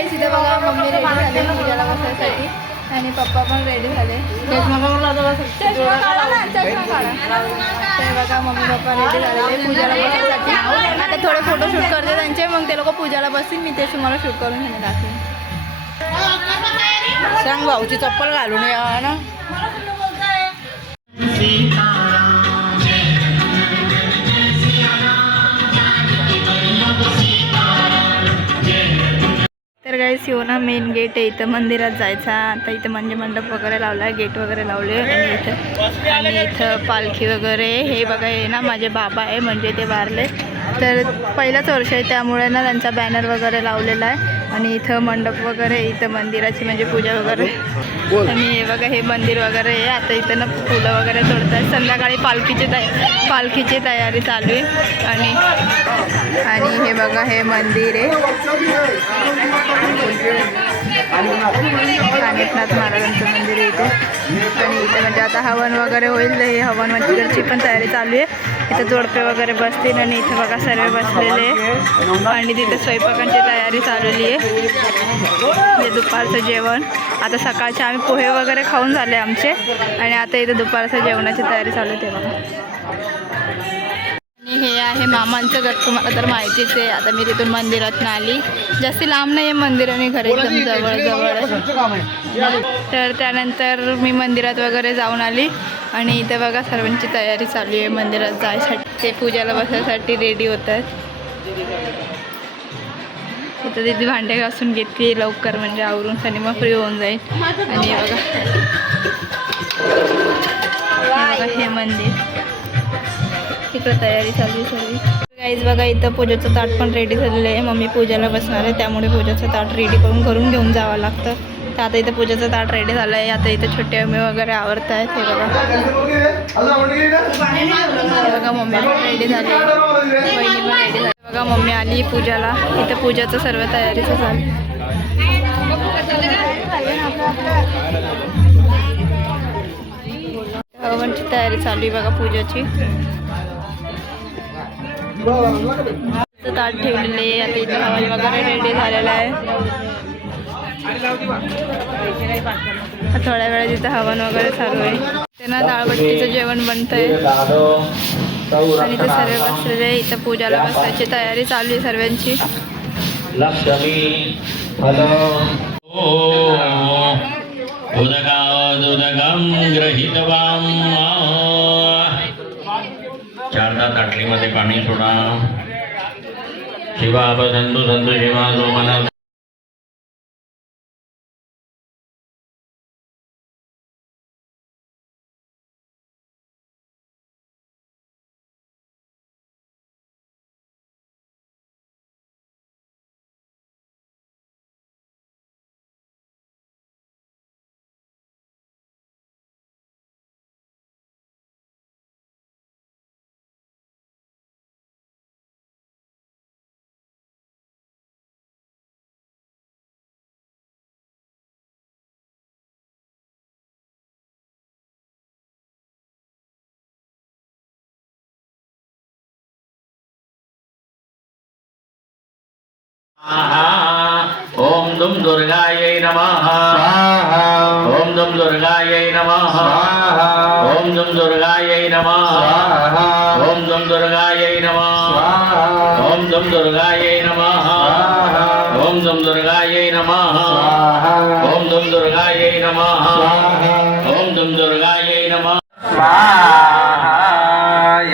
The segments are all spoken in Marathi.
इथे बघा मम्मी रेडी झाले पूजाला बसायसाठी आणि पप्पा पण रेडी झाले. चष्मा काढा ते बघा मम्मी पप्पा रेडी झालेले पूजाला बसायसाठी. आता थोडे फोटोशूट करते त्यांचे, मग ते लोक पूजाला बसतील. मी ते तुम्हाला शूट करून घेणे दाखवेन. सांग भाऊची चप्पल घालून या ना. तर गाईस हो ना मेन गेट आहे इथं मंदिरात जायचा. आता इथं म्हणजे मंडप वगैरे लावला आहे, गेट वगैरे लावले आणि इथं पालखी वगैरे. हे बघा हे ना माझे बाबा आहे, म्हणजे ते वारले तर पहिलंच वर्ष आहे, त्यामुळे ना त्यांचा बॅनर वगैरे लावलेला आहे. आणि इथं मंडप वगैरे, इथं मंदिराची म्हणजे पूजा वगैरे. आणि हे बघा हे मंदिर वगैरे आहे. आता इथं ना फुलं वगैरे तोडतात. संध्याकाळी पालखीची तयारी चालू आहे. आणि हे बघा हे मंदिर आहे, कानिफनाथ महाराजांचं मंदिर आहे इथे. आणि इथे म्हणजे आता हवन वगैरे होईल. हे हवन मंदिराची पण तयारी चालू आहे. इथं जोडपे वगैरे बसतील आणि इथे बघा सर्व बसलेले आहे. आणि तिथे स्वयंपाकांची तयारी चाललेली आहे. हे दुपारचं जेवण. आता सकाळचे आम्ही पोहे वगैरे खाऊन झाले आमचे, आणि आता इथे दुपारचं जेवणाची तयारी चालू आहे. ते बघा आणि हे आहे मामांचं घर, तुम्हाला तर माहितीच आहे. आता मी तिथून मंदिरात आली, जास्ती लांब नाही आहे मंदिर आणि घर एकदम जवळ आहे. तर त्यानंतर मी मंदिरात वगैरे जाऊन आली आणि इथे बघा सर्वांची तयारी चालू आहे मंदिरात जायसाठी. ते पूजाला बसायसाठी रेडी होत आहेत. इथं तिथे भांडे घासून घेतली लवकर, म्हणजे आवरून सनी मग फ्री होऊन जाईल. आणि बघा हे मंदिर, तिकडं तयारी चालू आहे सर्व. गाईज बघा इथं पूजेचं ताट पण रेडी झालेलं आहे. मम्मी पूजेला बसणार आहे, त्यामुळे पूजेचं ताट रेडी करून घरून घेऊन जावं लागतं. तर आता इथं पूजेचं ताट रेडी झालं आहे. आता इथं छोटे मम्मी वगैरे आवडत आहेत. हे बघा मम्मी पण रेडी झाली, बहिणी पण रेडी झाली. बघा मम्मी आली पूजाला. इथं पूजाचं सर्व तयारीचं चालू. हवनची तयारी चालू आहे बघा पूजाची. ताट ठेवलेले आहे. आता इथं हवन वगैरे रेडी झालेलं आहे. थोड्या वेळात इथं हवन वगैरे चालू आहे. त्यांना डाळबट्टीचं जेवण बनतंय आणि ते सर्व बसलेले. इथं पूजाला बसायची तयारी चालू आहे सर्वांची. चारदा ताटलीमध्ये पाणी सोडा. शिवा संतु संतु शिवा जो मना. ओम दुम दुर्गायै नमः. ओम दुम दुर्गायै नमः. ओम दुम दुर्गायै नमः. ओम दुम दुर्गायै नमः. ओम दुम दुर्गायै नमः. ओम दुम दुर्गायै नमः. ओम दुम दुर्गायै नमः. ओम दुम दुर्गायै नमः.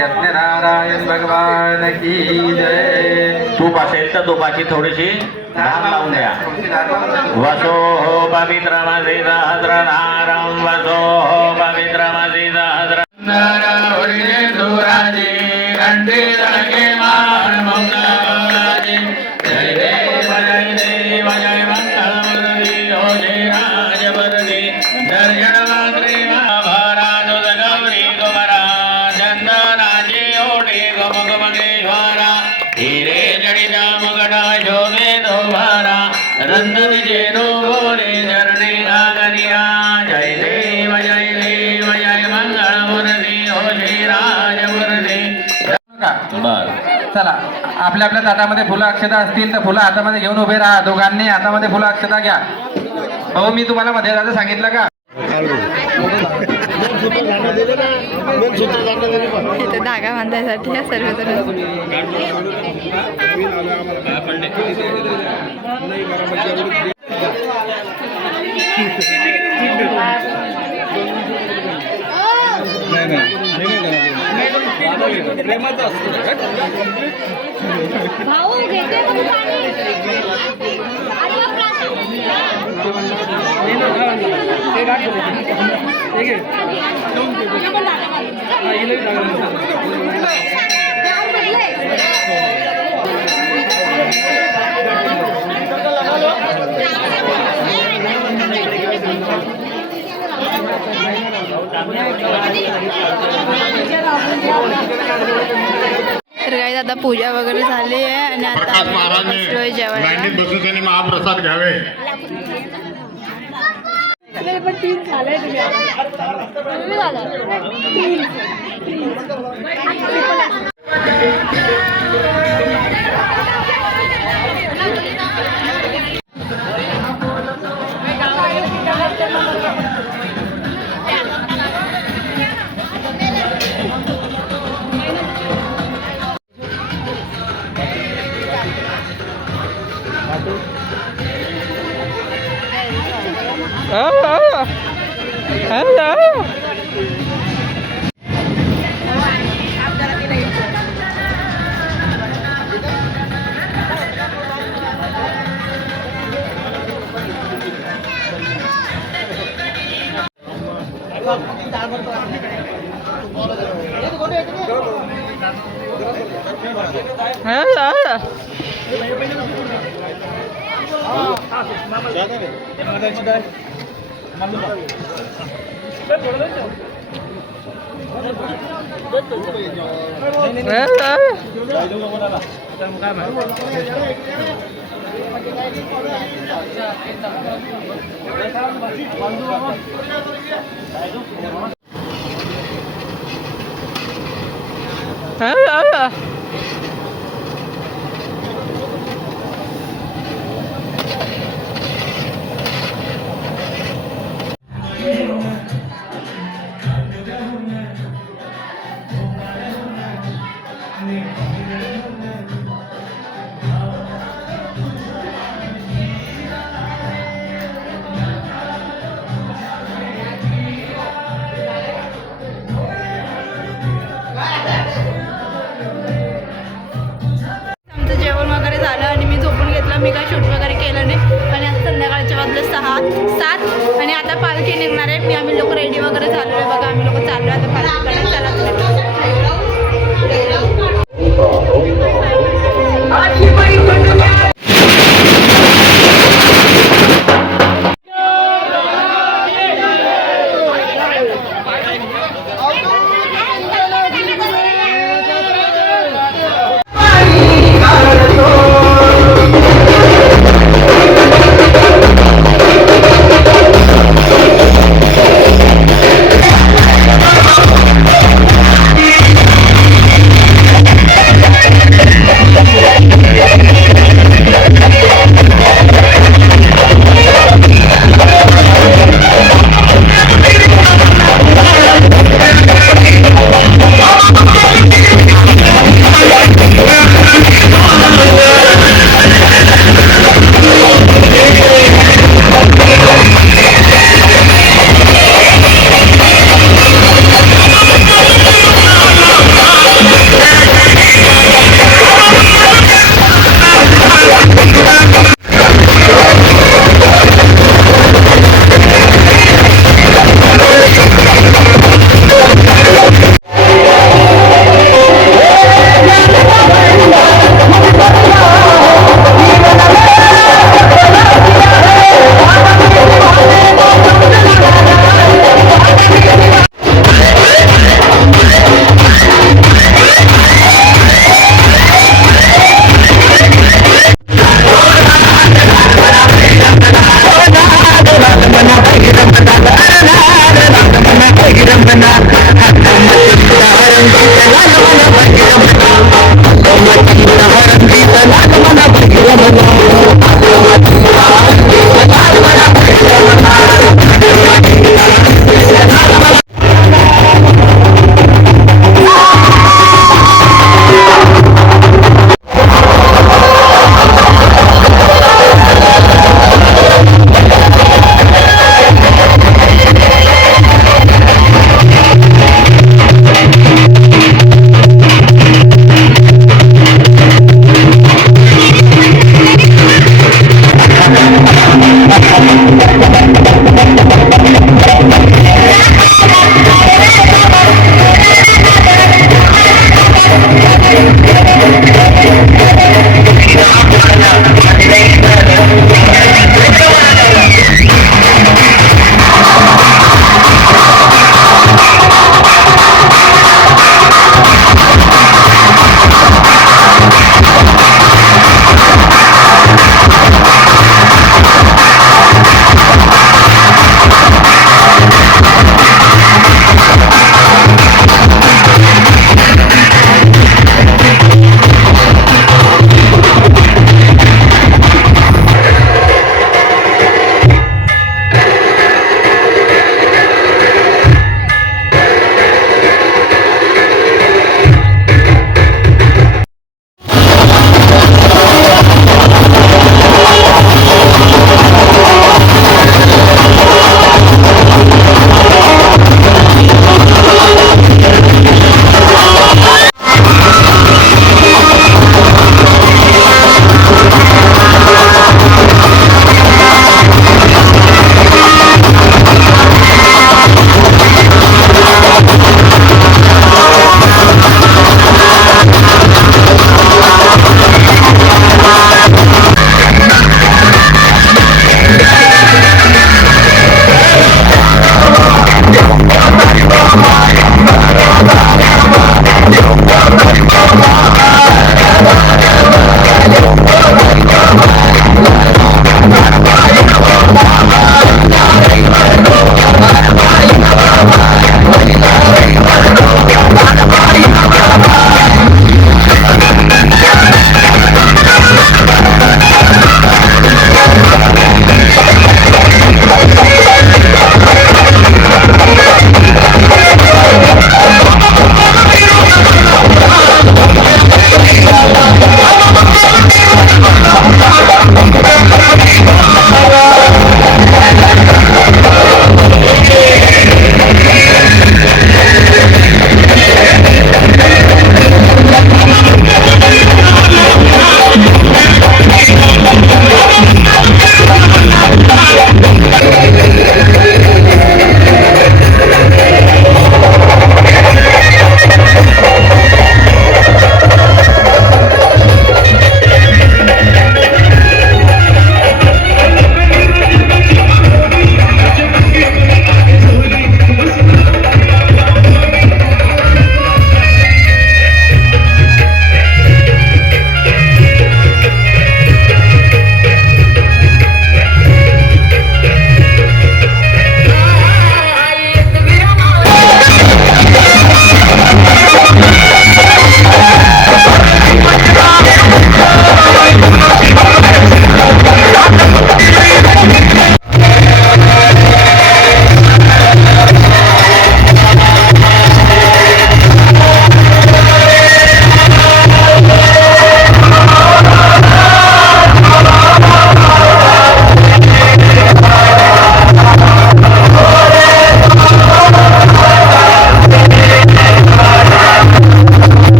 यज्ञनारायण भगवान की जय. तूप असेल तर तुपाची थोडीशी धार लावून द्या. वसो पवित्रमसि सहस्रनारं. वसो पवित्रमसि सहस्र. दूराजी घंटे लगे मान मंगलाजी. जय देव जय मंगलमूर्ति हो जय राजवर्धि. दर्शन मात्रे महाराज गौरी कुमारा. चंदनाची ओटी गम गमगेश्वरा. हिरे जडिता मुगटा जोगे दोबारा. रंग विजेनो गोरे चरणे नागरिया. जय देव जय मंगलमूर्ति हो जय राजवर्धि. बर चला. आपल्या आपल्या हातामध्ये फुलं अक्षता असतील तर फुलं हातामध्ये घेऊन उभे राहा. दोघांनी हातामध्ये फुलं अक्षता घ्या. भाऊ मी तुम्हाला मध्ये जायचं सांगितलं का? इथे धागा बांधायसाठी या सर्वजण भाऊ घेते पण पाणी अरे तर काही आता पूजा वगैरे झाली आहे आणि आता प्रकाश आम्ही महाराजने बसलोय जेवायला. लाईनीत बसून त्यांनी महाप्रसाद घ्यावे.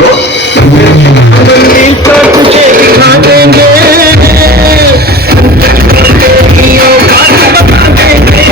करो, तो तुझे दिखा देंगे, तेरी औकात बता देंगे।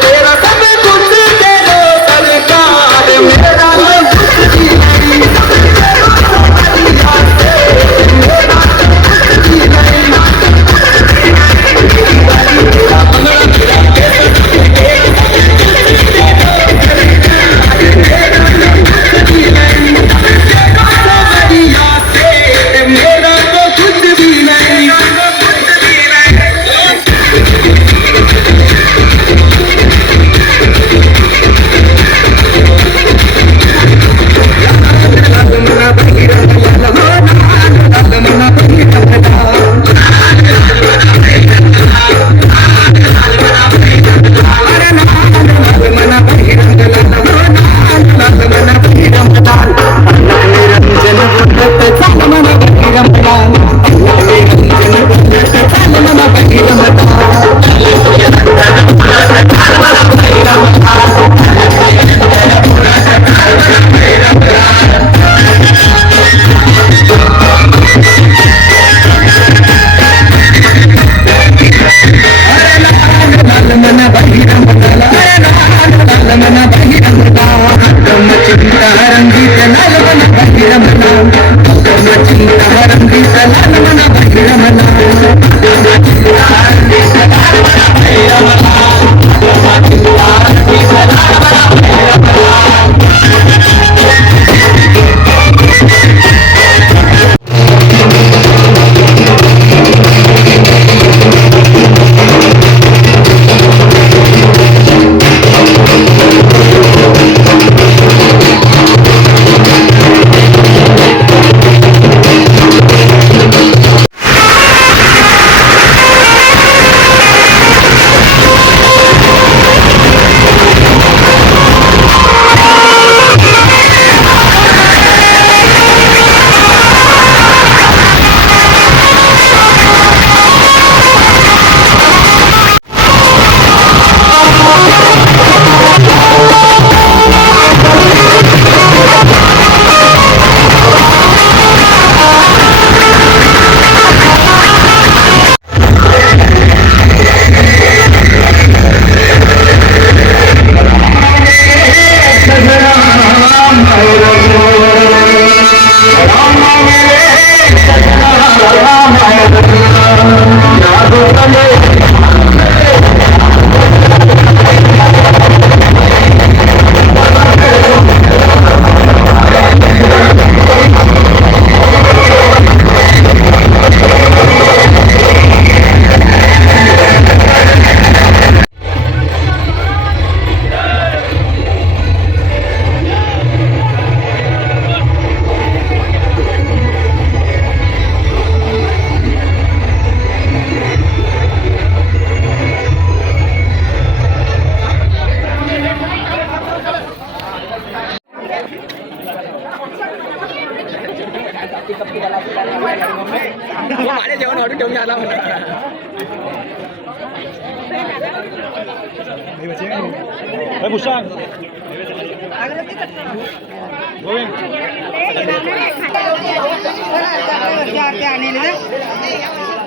तेरा सब कुछ दे दो सरकार, मेरा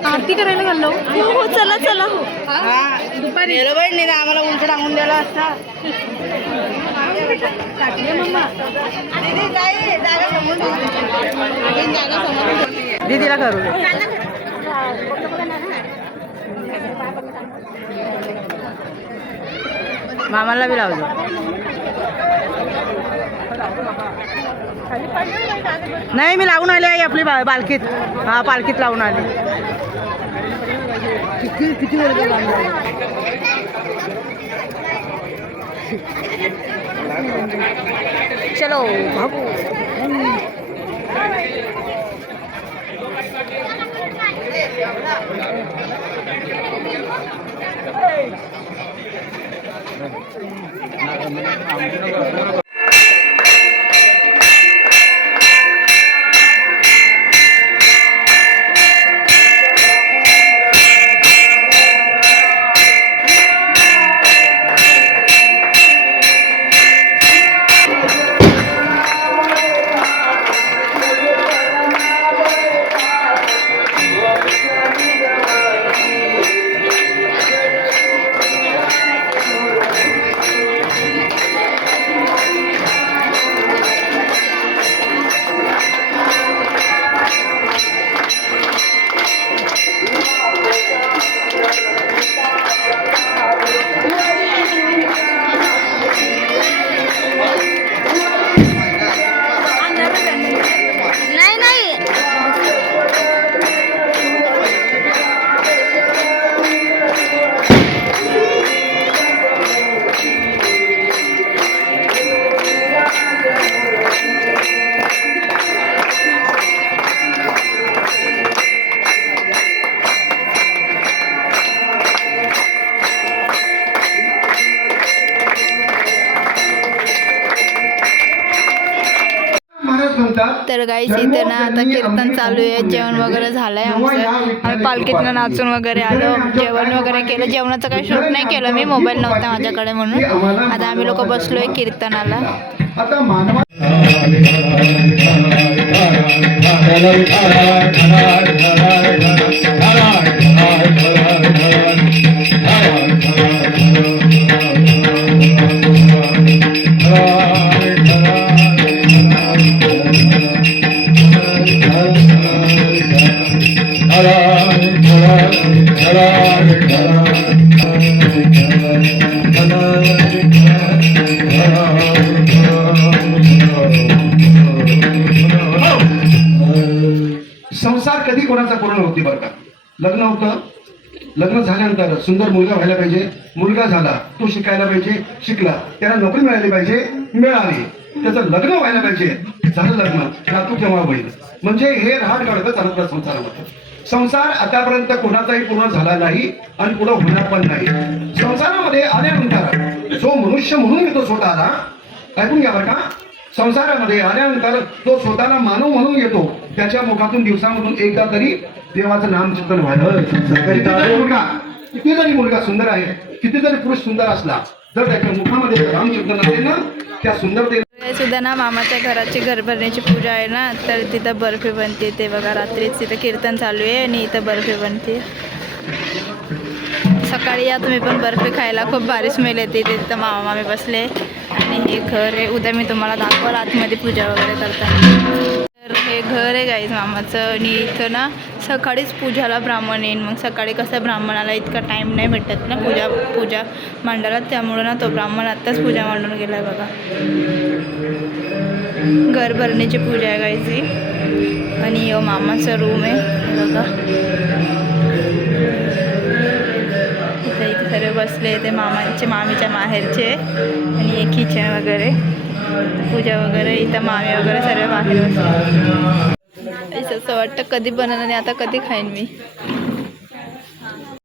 आरती करायला घाललो. हो चला चला. दुपारी आम्हाला उलट टांगून द्यायला असता. दीदीला करू दे. मामाला बी लावतो. नाही मी लावून आले आहे आपली पालखीत. हा पालखीत लावून आली. किती किती वेळ चलो भागो. तर गाईस इथे ना आता कीर्तन चालू आहे. जेवण वगैरे झालंय आमचं. आम्ही पालखीतनं नाचून वगैरे आलो. जेवण वगैरे केलं. जेवणाचं काही शूट नाही केलं मी. मोबाईल नव्हता माझ्याकडे म्हणून. आता आम्ही लोक बसलोय कीर्तनाला. संसार कधी कोणाचा पूर्ण होती बरं का. लग्न होतं. लग्न झाल्यानंतर सुंदर मुलगा व्हायला पाहिजे. मुलगा झाला तो शिकायला पाहिजे. शिकला त्याला नोकरी मिळाली पाहिजे. मिळाली त्याचं लग्न व्हायला पाहिजे. झालं लग्न. नातू केव्हा होईल. म्हणजे हे राहत काढतं चालत संसारामध्ये. संसार आतापर्यंत कोणाचाही पूर्ण झाला नाही आणि पुढे होणार पण नाही. संसारामध्ये आल्यानंतर जो मनुष्य म्हणून येतो स्वतःला, ऐकून घ्या बरं का, संसारामध्ये आल्यानंतर तो स्वतःला मानव म्हणून येतो. त्याच्या मुखातून दिवसामधून एकदा तरी देवाचं नामचिंतन व्हायला. किती जरी मुलगा सुंदर आहे, किती जरी पुरुष सुंदर असला, जर त्याच्या मुखामध्ये रामचिंतन असेल ना, त्या सुंदरतेला सुद्धा ना मामाच्या घराची घरभरण्याची पूजा आहे ना, तर तिथं बर्फी बनते. ते बघा रात्रीच तिथं कीर्तन चालू आहे आणि इथं बर्फी बनते. सकाळी या तुम्ही पण बर्फी खायला. खूप भारी स्मेल येते. तिथं मामा मामी बसले आणि हे घर आहे. उद्या मी तुम्हाला दाखवाल आतमध्ये पूजा वगैरे करताना. तर हे घर आहे गाईज मामाचं. आणि इथं ना सकाळीच पूजाला ब्राह्मण येईन. मग सकाळी कसं ब्राह्मणाला इतका टाईम नाही भेटत ना पूजा मांडायला. त्यामुळं ना तो ब्राह्मण आत्ताच पूजा मांडून गेला आहे बघा. घर भरण्याची पूजा आहे गाईज ही. आणि यो मामाचा रूम आहे बघा. इथे सर्व बसले. ते मामाचे मामीच्या माहेरचे आणि एक किचन वगैरे पूजा वगैरे. इथं मामी वगैरे सर्व बाहेर बसले. असं वाटतं कधी बनवलं आणि आता कधी खाईन मी.